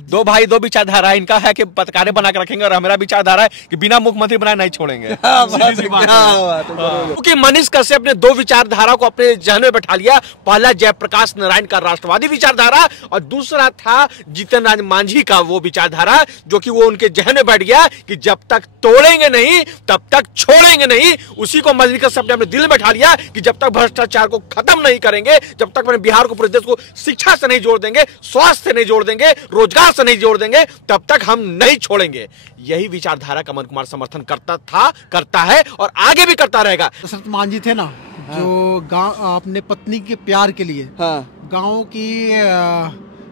दो भाई दो विचारधारा, इनका है कि पत्रकारें बना के रखेंगे और हमारा विचारधारा है कि बिना मुख्यमंत्री बनाए नहीं छोड़ेंगे। क्योंकि मनीष कश्यप ने दो विचारधारा को अपने जहन में बैठा लिया। पहला जयप्रकाश नारायण का राष्ट्रवादी विचारधारा और दूसरा था जीतन राम मांझी का वो विचारधारा जो कि वो उनके जहन में बैठ गया कि जब तक तोड़ेंगे नहीं तब तक छोड़ेंगे नहीं। उसी को मनीष कश्यप ने अपने दिल में बैठा लिया कि जब तक भ्रष्टाचार को खत्म नहीं करेंगे, जब तक मैंने बिहार को, पूरे देश को शिक्षा से नहीं जोड़ देंगे, स्वास्थ्य से नहीं जोड़ देंगे, रोजगार से नहीं जोड़ देंगे, तब तक हम नहीं छोड़ेंगे। यही विचारधारा का अमन कुमार समर्थन करता था, करता है और आगे भी करता रहेगा। दशरथ मांझी थे ना, जो गांव अपने पत्नी के प्यार के लिए, गांव की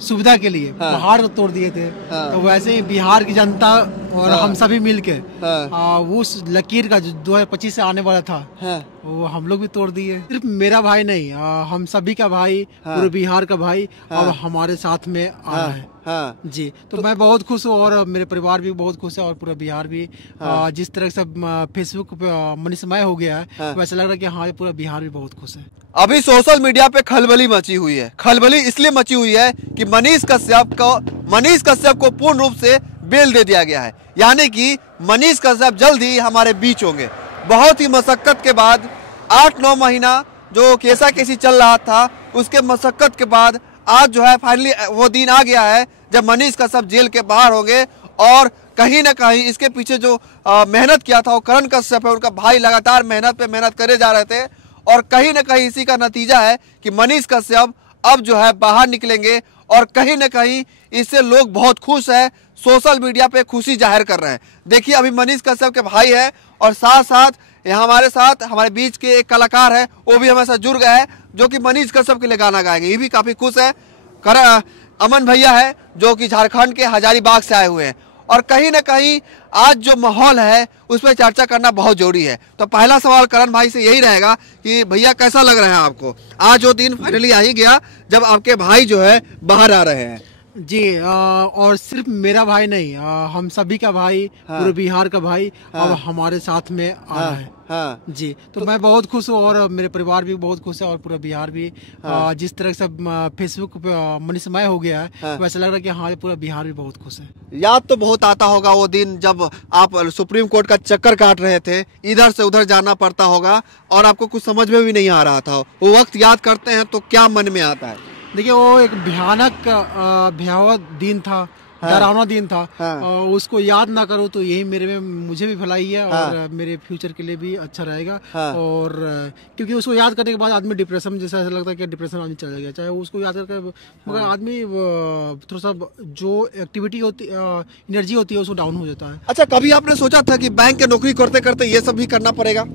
सुविधा के लिए पहाड़ तोड़ दिए थे। तो वैसे ही बिहार की जनता और हम सभी मिलके उस लकीर का जो 2025 से आने वाला था वो हम लोग भी तोड़ दिए। सिर्फ मेरा भाई नहीं, हम सभी का भाई, पूरे बिहार का भाई अब हमारे साथ में आ रहा है। जी, तो मैं बहुत खुश हूँ और मेरे परिवार भी बहुत खुश है और पूरा बिहार भी। जिस तरह से फेसबुक पे मनीषमय हो गया है, वैसा लग रहा है कि हाँ, पूरा बिहार भी बहुत खुश है। अभी सोशल मीडिया पे खलबली मची हुई है। खलबली इसलिए मची हुई है कि मनीष कश्यप को पूर्ण रूप से बेल दे दिया गया है, यानी कि मनीष कश्यप जल्द ही हमारे बीच होंगे। बहुत ही मशक्कत के बाद 8-9 महीना जो केसा केसी चल रहा था, उसके मशक्कत के बाद आज जो है फाइनली वो दिन आ गया है जब मनीष कश्यप जेल के बाहर होंगे। और कहीं ना कहीं इसके पीछे जो मेहनत किया था वो करण कश्यप है, उनका भाई लगातार मेहनत पे मेहनत करे जा रहे थे। और कहीं ना कहीं इसी का नतीजा है कि मनीष कश्यप अब जो है बाहर निकलेंगे और कहीं ना कहीं इससे लोग बहुत खुश हैं, सोशल मीडिया पे खुशी जाहिर कर रहे हैं। देखिए अभी मनीष कश्यप के भाई है और साथ साथ हमारे साथ हमारे बीच के एक कलाकार है, वो भी हमारे साथ जुड़ गए हैं जो कि मनीष कश्यप के लिए गाना गाएंगे। ये भी काफी खुश है। अमन भैया है जो कि झारखंड के हजारीबाग से आए हुए हैं और कहीं ना कहीं आज जो माहौल है उस पर चर्चा करना बहुत जरूरी है। तो पहला सवाल करण भाई से यही रहेगा कि भैया कैसा लग रहा है आपको, आज वो दिन फाइनली आ ही गया जब आपके भाई जो है बाहर आ रहे हैं। जी, और सिर्फ मेरा भाई नहीं, हम सभी का भाई, पूरे बिहार का भाई अब हमारे साथ में आ रहा है। जी, तो मैं बहुत खुश हूँ और मेरे परिवार भी बहुत खुश है और पूरा बिहार भी। जिस तरह से फेसबुक पे मनीषमय हो गया है, वैसा लग रहा है कि हाँ, पूरा बिहार भी बहुत खुश है। याद तो बहुत आता होगा वो दिन जब आप सुप्रीम कोर्ट का चक्कर काट रहे थे, इधर से उधर जाना पड़ता होगा और आपको कुछ समझ में भी नहीं आ रहा था। वो वक्त याद करते हैं तो क्या मन में आता है? देखिए, वो एक भयावह दिन था, डरावना दिन था। उसको याद ना करूँ तो यही मुझे भी भलाई है और मेरे फ्यूचर के लिए भी अच्छा रहेगा। और क्योंकि उसको याद करने के बाद आदमी डिप्रेशन, जैसा ऐसा लगता है कि डिप्रेशन आदमी चला गया, चाहे उसको याद करके, मगर आदमी थोड़ा सा जो एक्टिविटी होती, एनर्जी होती है, उसको डाउन हो जाता है। अच्छा, कभी आपने सोचा था कि बैंक के नौकरी करते करते ये सब भी करना पड़ेगा?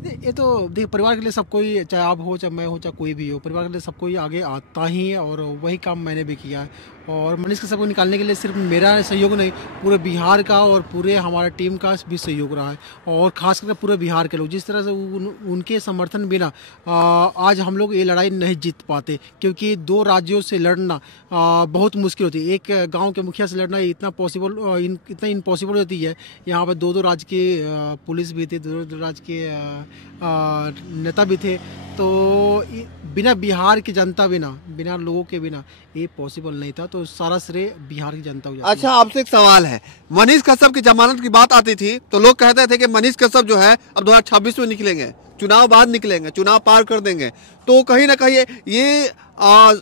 ये तो देखिए, परिवार के लिए सब कोई, चाहे आप हो चाहे मैं हो चाहे कोई भी हो, परिवार के लिए सब कोई आगे आता ही है और वही काम मैंने भी किया है। और मनीष कश्यप को निकालने के लिए सिर्फ मेरा सहयोग नहीं, पूरे बिहार का और पूरे हमारे टीम का भी सहयोग रहा है। और खास करके पूरे बिहार के लोग, जिस तरह से उनके समर्थन बिना आज हम लोग ये लड़ाई नहीं जीत पाते, क्योंकि 2 राज्यों से लड़ना बहुत मुश्किल होती है। एक गाँव के मुखिया से लड़ना इतना इम्पॉसिबल होती है। यहाँ पर 2 राज्य के पुलिस भी थे, 2 राज्य के नेता भी थे, तो बिना बिहार की जनता, बिना लोगों के बिना ये पॉसिबल नहीं था। तो सारा श्रेय बिहार की जनता हो जाती है। अच्छा, आपसे एक सवाल है, मनीष कश्यप की जमानत की बात आती थी तो लोग कहते थे कि मनीष कश्यप जो है अब 2026 में निकलेंगे, चुनाव बाद निकलेंगे, चुनाव पार कर देंगे। तो कहीं ना कहीं ये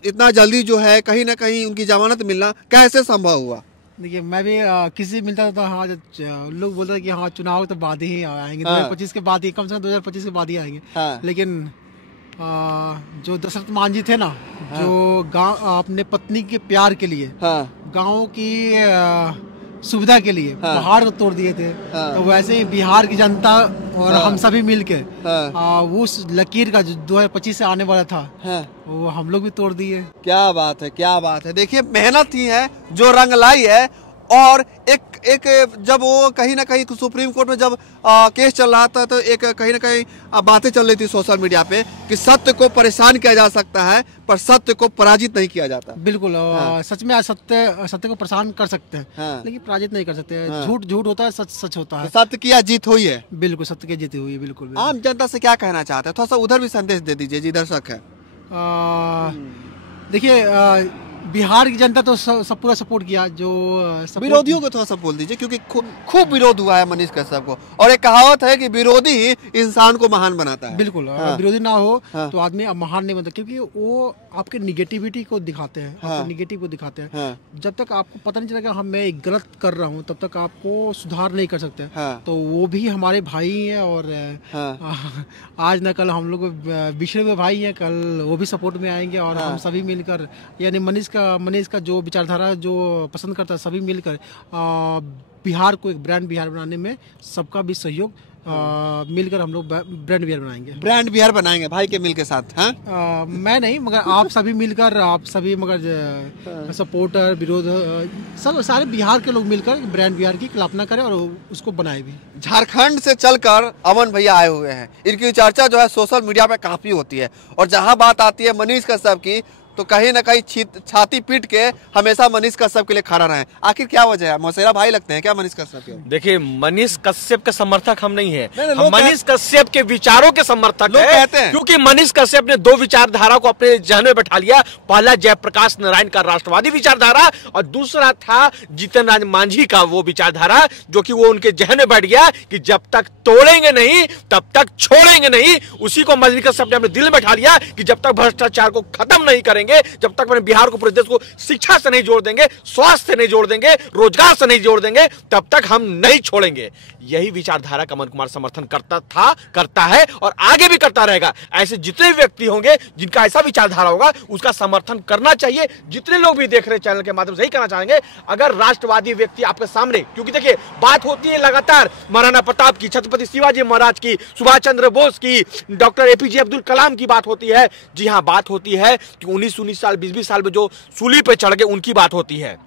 इतना जल्दी जो है कहीं ना कहीं उनकी जमानत मिलना कैसे संभव हुआ? देखिए, मैं भी किसी मिलता था, हाँ, लोग बोलते थे कि हाँ, चुनाव तो बाद ही आएंगे, 2025 के बाद ही, कम से कम 2025 के बाद ही आएंगे। लेकिन जो दशरथ मांझी थे ना, जो अपने पत्नी के प्यार के लिए, गांव की सुविधा के लिए पहाड़ तोड़ दिए थे। तो वैसे ही बिहार की जनता और हम सभी मिलके उस लकीर का जो 2025 से आने वाला था वो हम लोग भी तोड़ दिए। क्या बात है, क्या बात है। देखिए, मेहनत ही है जो रंग लाई है। और एक जब वो कहीं ना कहीं सुप्रीम कोर्ट में जब केस चल रहा था तो एक कहीं ना कहीं बातें चल रही थी सोशल मीडिया पे कि सत्य को परेशान किया जा सकता है पर सत्य को पराजित नहीं किया जाता। बिल्कुल, सच में सत्य को परेशान कर सकते हैं, लेकिन पराजित नहीं कर सकते। झूठ होता है, सच होता है। सत्य की जीत हुई है। बिल्कुल, सत्य की जीत हुई है। बिल्कुल। आम जनता से क्या कहना चाहते हैं, थोड़ा सा उधर भी संदेश दे दीजिए जी दर्शक है। देखिए, बिहार की जनता तो सब पूरा सपोर्ट किया। जो विरोधियों को थोड़ा सा बोल दीजिए, क्योंकि खूब विरोध हुआ है मनीष कश्यप को, और एक कहावत है कि विरोधी ही इंसान को महान बनाता है। बिल्कुल, विरोधी ना हो तो आदमी महान नहीं बनता, क्योंकि वो आपके निगेटिविटी को दिखाते हैं, आपके निगेटिव को दिखाते हैं। जब तक आपको पता नहीं चलेगा हम मैं गलत कर रहा हूँ, तब तक आपको सुधार नहीं कर सकते। तो वो भी हमारे भाई हैं, और आज न कल हम लोग बिछड़े हुए भाई हैं, कल वो भी सपोर्ट में आएंगे, और हम सभी मिलकर, यानी मनीष का जो विचारधारा जो पसंद करता है, सभी मिलकर बिहार को एक ब्रांड बिहार बनाने में सबका भी सहयोग, मिलकर हम लोग ब्रांड बिहार बनाएंगे। ब्रांड बिहार बनाएंगे भाई के मिल के साथ। हाँ, मैं नहीं, मगर आप सभी मिलकर, आप सभी मगर सपोर्टर, विरोध, सब सारे बिहार के लोग मिलकर ब्रांड बिहार की कल्पना करें और उसको बनाए भी। झारखंड से चलकर अमन भैया आए हुए हैं, इनकी चर्चा जो है सोशल मीडिया पे काफी होती है, और जहां बात आती है मनीष कश्यप की, तो कहीं ना कहीं छाती पीट के हमेशा मनीष कश्यप के लिए खड़ा रहे। आखिर क्या वजह है? मौसेरा भाई लगते हैं क्या मनीष कश्यप के? देखिए, मनीष कश्यप के समर्थक हम नहीं है, हम मनीष कश्यप के विचारों के समर्थक हैं, क्योंकि मनीष कश्यप ने दो विचारधारा को अपने जहन में बैठा लिया। पहला जयप्रकाश नारायण का राष्ट्रवादी विचारधारा, और दूसरा था जीतन राम मांझी का वो विचारधारा, जो कि वो उनके जहन में बैठ गया कि जब तक तोड़ेंगे नहीं तब तक छोड़ेंगे नहीं। उसी को मनीष कश्यप ने अपने दिल में बैठा लिया कि जब तक भ्रष्टाचार को खत्म नहीं करेंगे, जब तक मैंने बिहार को, पूरे देश को शिक्षा से नहीं जोड़ देंगे, स्वास्थ्य से नहीं जोड़ देंगे, रोजगार से नहीं जोड़ देंगे, तब तक हम नहीं छोड़ेंगे। यही विचारधारा का अमन कुमार समर्थन करता था, करता है, और आगे भी करता रहेगा। ऐसे जितने व्यक्ति होंगे जिनका ऐसा विचारधारा होगा, उसका समर्थन करना चाहिए। जितने लोग भी देख रहे चैनल के माध्यम से यही कहना चाहेंगे, अगर राष्ट्रवादी व्यक्ति आपके सामने, क्योंकि देखिए बात होती है लगातार महाराणा प्रताप की, छत्रपति शिवाजी महाराज की, सुभाष चंद्र बोस की, डॉक्टर एपीजे अब्दुल कलाम की बात होती है। जी हाँ, बात होती है कि 19 साल 20 साल में जो सूली पे चढ़ गए, उनकी बात होती है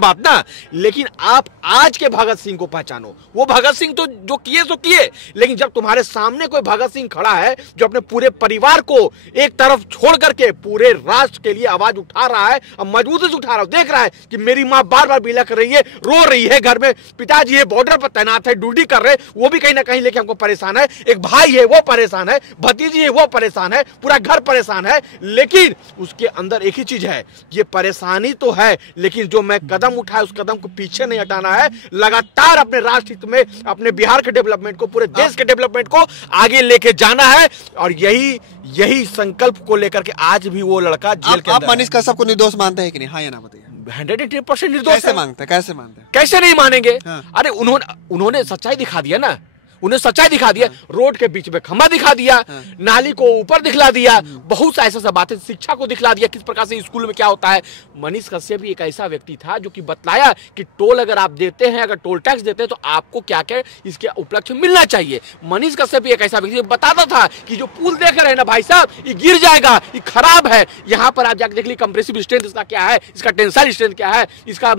बात ना। लेकिन आप आज के भगत सिंह को पहचानो। वो भगत सिंह तो जो किए सो किए, लेकिन जब तुम्हारे सामने कोई भगत सिंह खड़ा है जो अपने पूरे परिवार को एक तरफ छोड़ करके पूरे राष्ट्र के लिए आवाज उठा रहा है, और मजबूती से उठा रहा है, देख रहा है कि मेरी माँ बार बार बिलख रही है, रो रही है, घर में पिताजी है, बॉर्डर पर तैनात है, ड्यूटी कर रहे, वो भी कहीं ना कहीं लेके हमको परेशान है, एक भाई है वो परेशान है, भतीजी है वो परेशान है, पूरा घर परेशान है। लेकिन उसके अंदर एक ही चीज है, ये परेशानी तो है, लेकिन जो मैं कदम उठाए उस कदम को पीछे नहीं हटाना है। लगातार अपने राष्ट्र हित में, अपने बिहार के डेवलपमेंट को, पूरे देश के डेवलपमेंट को आगे लेके जाना है, और यही संकल्प को लेकर के आज भी वो लड़का जेल के अंदर। आप मनीष कश्यप को निर्दोष मानते हैं कि नहीं? हाँ या ना बताइए। 110% निर्दोष। कैसे मानते हैं? कैसे नहीं मानेंगे? अरे उन्होंने सच्चाई दिखा दिया ना, उन्हें सच्चाई दिखा दिया। रोड के बीच में खंभा दिखा दिया, नाली को ऊपर दिखला दिया, बहुत सा ऐसा बातें, शिक्षा को दिखला दिया, किस प्रकार से स्कूल में क्या होता है। मनीष कश्यप भी एक ऐसा व्यक्ति था जो कि बतलाया कि टोल अगर आप देते हैं, अगर टोल टैक्स देते हैं, तो आपको क्या क्या इसके उपलक्ष्य मिलना चाहिए। मनीष कश्यप भी एक ऐसा व्यक्ति बताता था कि जो पुल देख रहे हैं ना भाई साहब, ये गिर जाएगा, ये खराब है, यहाँ पर आप जाकर देख लीजिए कंप्रेसिव स्ट्रेंथ इसका क्या है, इसका टेंसाइल स्ट्रेंथ क्या है, इसका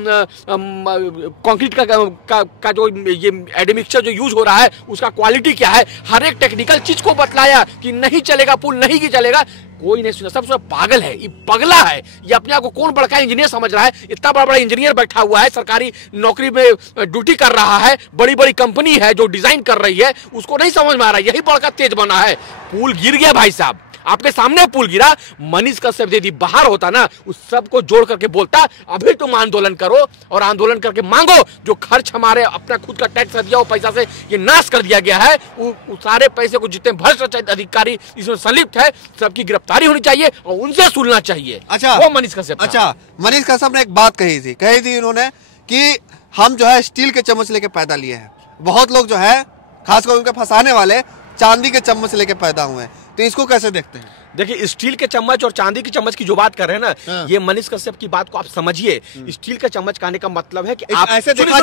कंक्रीट का जो ये एडमिक्सचर जो यूज हो रहा है उसका क्वालिटी क्या है। हर एक टेक्निकल चीज को बतलाया कि नहीं चलेगा पुल, नहीं की चलेगा। कोई नहीं सुना, सब पागल है, ये पगला है, ये अपने आप को कौन बड़का इंजीनियर समझ रहा है। इतना बड़ा इंजीनियर बैठा हुआ है, सरकारी नौकरी में ड्यूटी कर रहा है, बड़ी बड़ी कंपनी है जो डिजाइन कर रही है, उसको नहीं समझ में आ रहा है, यही बड़का तेज बना है। पुल गिर गया भाई साहब, आपके सामने पुल गिरा। मनीष कश्यप यदि बाहर होता ना, उस सबको जोड़ करके बोलता अभी तुम आंदोलन करो और आंदोलन करके मांगो, जो खर्च हमारे अपना खुद का टैक्स दिया वो पैसा से ये नाश कर दिया गया है, वो सारे पैसे को जितने भ्रष्ट अधिकारी इसमें संलिप्त है सबकी गिरफ्तारी होनी चाहिए और उनसे सुनना चाहिए। अच्छा, वो मनीष कश्यप। अच्छा, मनीष कश्यप ने एक बात कही थी उन्होंने कि हम जो है स्टील के चम्मच लेके पैदा लिए हैं। बहुत लोग जो है खासकर उनके फंसाने वाले चांदी के चम्मच लेके पैदा हुए हैं, तो इसको कैसे देखते हैं? देखिए, स्टील के चम्मच और चांदी के चम्मच की जो बात कर रहे हैं ना, ये मनीष कश्यप की बात को आप समझिए। स्टील के चम्मच कहने का मतलब है कि आप ऐसा देखा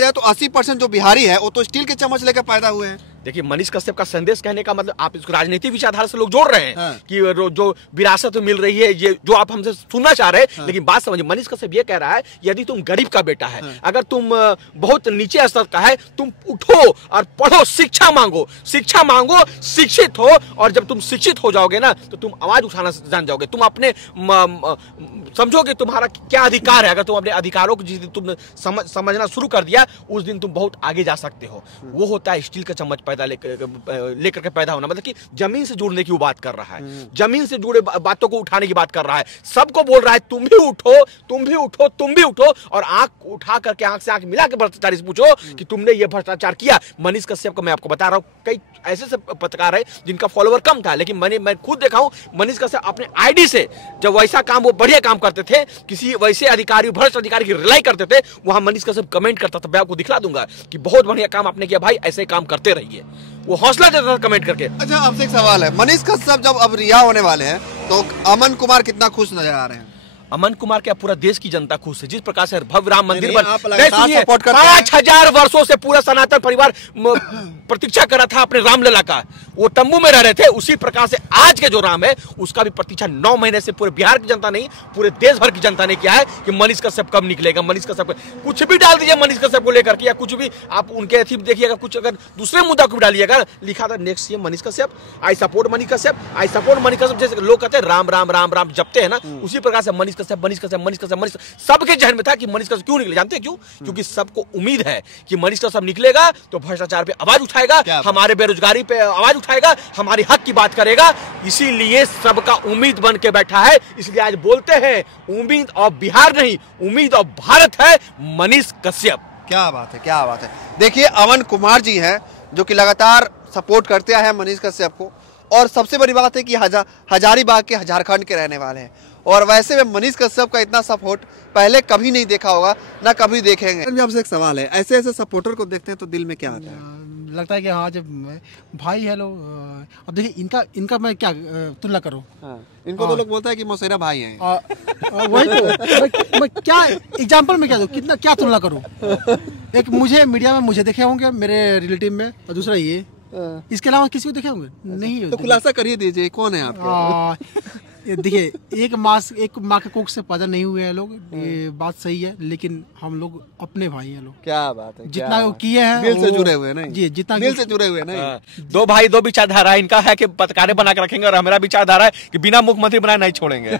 जाए तो 80% जो बिहारी है वो तो स्टील के चम्मच लेकर पैदा हुए हैं। देखिए, मनीष कश्यप का संदेश कहने का मतलब आप इसको राजनीतिक विचारधारा से लोग जोड़ रहे हैं कि जो विरासत मिल रही है, ये जो आप हमसे सुनना चाह रहे हैं। लेकिन बात समझिए, मनीष कश्यप ये कह रहा है यदि तुम गरीब का बेटा है, अगर तुम बहुत नीचे स्तर का है, तुम उठो और पढ़ो, शिक्षा मांगो, शिक्षित हो, और जब तुम शिक्षित हो जाओगे ना तो तुम आवाज उठाना जान जाओगे, तुम अपने समझोगे तुम्हारा क्या अधिकार है। अगर तुम अपने अधिकारों को जिस दिन तुम समझना शुरू कर दिया, उस दिन तुम बहुत आगे जा सकते हो। वो होता है स्टील का चम्मच लेकर के पैदा होना, मतलब कि जमीन से जुड़ने की वो बात कर रहा है, जमीन से जुड़े बातों को उठाने की बात कर रहा है, सबको बोल रहा है तुम भी उठो, तुम भी उठो, तुम भी उठो, और आंख उठा करके आंख से आंख मिला के भ्रष्टाचारी से पूछो कि तुमने ये भ्रष्टाचार किया। मनीष कश्यप को मैं आपको बता रहा हूं, कई ऐसे पत्रकार है जिनका फॉलोवर कम था, लेकिन मैं खुद देखा हूं मनीष कश्यप अपने आईडी से जब वैसा काम, वो बढ़िया काम करते थे, किसी वैसे अधिकारी, भ्रष्ट अधिकारी की रिलाई करते थे, वहां मनीष कश्यप कमेंट करता था, मैं आपको दिखला दूंगा कि बहुत बढ़िया काम आपने किया भाई, ऐसे काम करते रहिए, वो हौसला देता था कमेंट करके। अच्छा, आपसे एक सवाल है, मनीष कश्यप जब अब रिहा होने वाले हैं तो अमन कुमार कितना खुश नजर आ रहे हैं? अमन कुमार क्या पूरा देश की जनता खुश है, जिस प्रकार से भव्य राम मंदिर आप बन, सपोर्ट करते हैं। 5000 वर्षों से पूरा सनातन परिवार प्रतीक्षा कर रहा था अपने रामलला का, वो तंबू में रह रहे थे, उसी प्रकार से आज के जो राम है उसका भी प्रतीक्षा 9 महीने से पूरे बिहार की जनता नहीं, पूरे देश भर की जनता ने किया है कि मनीष कश्यप कब निकलेगा। मनीष कश्यप कुछ भी डाल दीजिए मनीष कश्यप को लेकर के, या कुछ भी आप उनके अथी देखिएगा, कुछ अगर दूसरे मुद्दा को भी डालिएगा, लिखा था next CM Manish Kashyap, I support Manish Kashyap, I support Manish Kashyap, जैसे लोग कहते हैं राम राम राम राम जपते हैं ना, उसी प्रकार से मनीष कश्यप मनीष कश्यप मनीष कश्यप मनीष, सबके जहन में था कि मनीष कश्यप क्यों निकले, जानते हैं क्यों? क्योंकि सबको उम्मीद है कि मनीष कश्यप निकलेगा तो भ्रष्टाचार पे आवाज उठाएगा, हमारे बेरोजगारी पे आवाज उठाएगा, हमारी हक की बात करेगा, इसीलिए सबका उम्मीद बन के बैठा है। इसलिए आज बोलते हैं उम्मीद और बिहार नहीं, उम्मीद और भारत है मनीष कश्यप। क्या बात है, क्या बात है। देखिए, अमन कुमार जी हैं जो कि लगातार सपोर्ट करते आए हैं मनीष कश्यप को, और सबसे बड़ी बात है कि हजारीबाग के, झारखंड के रहने वाले हैं, और वैसे में मनीष कश्यप का इतना सपोर्ट पहले कभी नहीं देखा होगा, ना कभी देखेंगे। आपसे एक सवाल है, ऐसे ऐसे सपोर्टर को देखते हैं तो दिल में क्या आता है? लगता है कि हाँ, जब भाई है लोग, अब देखिए इनका मैं क्या तुलना करूं। इनको तो लोग बोलता है कि मौसेरा भाई हैं। वही तो मैं क्या एग्जांपल में क्या दूं, कितना क्या तुलना करूं। एक मुझे मीडिया में मुझे देखे होंगे मेरे रिलेटिव में, और दूसरा ये, इसके अलावा किसी को देखे होंगे नहीं। तो खुलासा करिए दीजिए, कौन है आप? देखिए, एक माँ के कोख से पैदा नहीं हुए हैं लोग, ये बात सही है, लेकिन हम लोग अपने भाई हैं लोग। क्या बात है, जितना किए हैं दिल से जुड़े हुए हैं जी, जितना दिल से जुड़े हुए हैं नहीं। दो भाई दो विचारधारा, इनका है कि पत्रकारें बना के रखेंगे, और हमारा विचारधारा है कि बिना मुख्यमंत्री बनाए नहीं छोड़ेंगे।